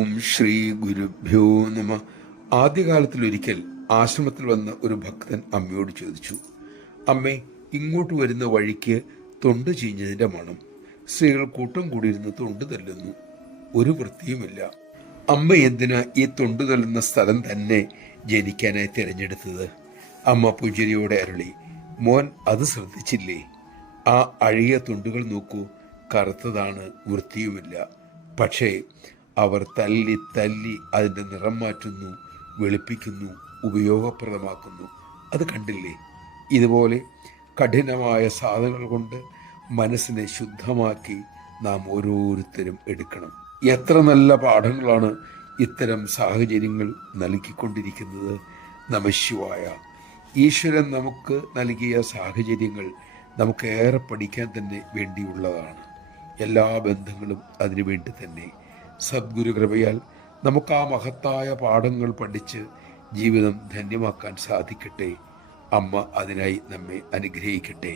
ഓം ശ്രീ ഗുരുഭ്യോ നമ. ആദ്യകാലത്തിലൊരിക്കൽ ആശ്രമത്തിൽ വന്ന ഒരു ഭക്തൻ അമ്മയോട് ചോദിച്ചു, അമ്മേ, ഇങ്ങോട്ട് വരുന്ന വഴിക്ക് തൊണ്ട് ചീഞ്ഞതിന്റെ മണം. സ്ത്രീകൾ കൂട്ടം കൂടിയിരുന്ന് തൊണ്ട് തല്ലുന്നു. ഒരു വൃത്തിയുമില്ല. അമ്മ എന്തിനാ ഈ തൊണ്ട് തല്ലുന്ന സ്ഥലം തന്നെ ജനിക്കാനായി തിരഞ്ഞെടുത്തത്? അമ്മ പുഞ്ചിരിയോടെ അരുളി, മോൻ അത് ശ്രദ്ധിച്ചില്ലേ? ആ അഴിയ തൊണ്ടുകൾ നോക്കൂ, കറുത്തതാണ്, വൃത്തിയുമില്ല. പക്ഷേ അവർ തല്ലി തല്ലി അതിൻ്റെ നിറം മാറ്റുന്നു, വെളുപ്പിക്കുന്നു, ഉപയോഗപ്രദമാക്കുന്നു. അത് കണ്ടില്ലേ? ഇതുപോലെ കഠിനമായ സാധനങ്ങൾ കൊണ്ട് മനസ്സിനെ ശുദ്ധമാക്കി നാം ഓരോരുത്തരും എടുക്കണം. എത്ര നല്ല പാഠങ്ങളാണ് ഇത്തരം സാഹചര്യങ്ങൾ നൽകിക്കൊണ്ടിരിക്കുന്നത്. നമഃശിവായ. ഈശ്വരൻ നമുക്ക് നൽകിയ സാഹചര്യങ്ങൾ നമുക്ക് ഏറെ പഠിക്കാൻ തന്നെ വേണ്ടിയുള്ളതാണ്. എല്ലാ ബന്ധങ്ങളും അതിനു വേണ്ടി തന്നെ. സദ്ഗുരു കൃപയാൽ നമുക്ക് ആ മഹത്തായ പാഠങ്ങൾ പഠിച്ച് ജീവിതം ധന്യമാക്കാൻ സാധിക്കട്ടെ. അമ്മ അതിനായി നമ്മെ അനുഗ്രഹിക്കട്ടെ.